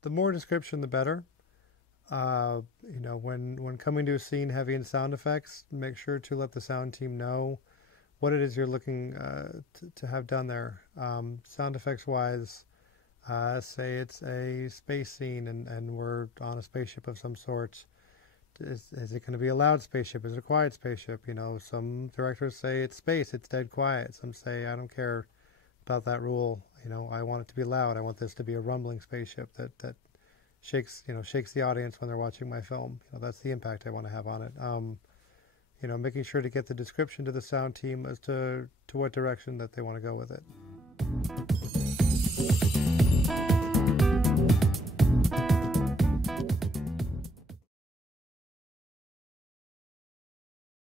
The more description, the better. When coming to a scene heavy in sound effects, make sure to let the sound team know what it is you're looking to have done there. Sound effects wise, say it's a space scene and we're on a spaceship of some sort. Is it going to be a loud spaceship? Is it a quiet spaceship? Some directors say it's space, it's dead quiet. Some say I don't care about that rule. I want it to be loud. I want this to be a rumbling spaceship that shakes the audience when they're watching my film. That's the impact I want to have on it. Making sure to get the description to the sound team as to what direction that they want to go with it.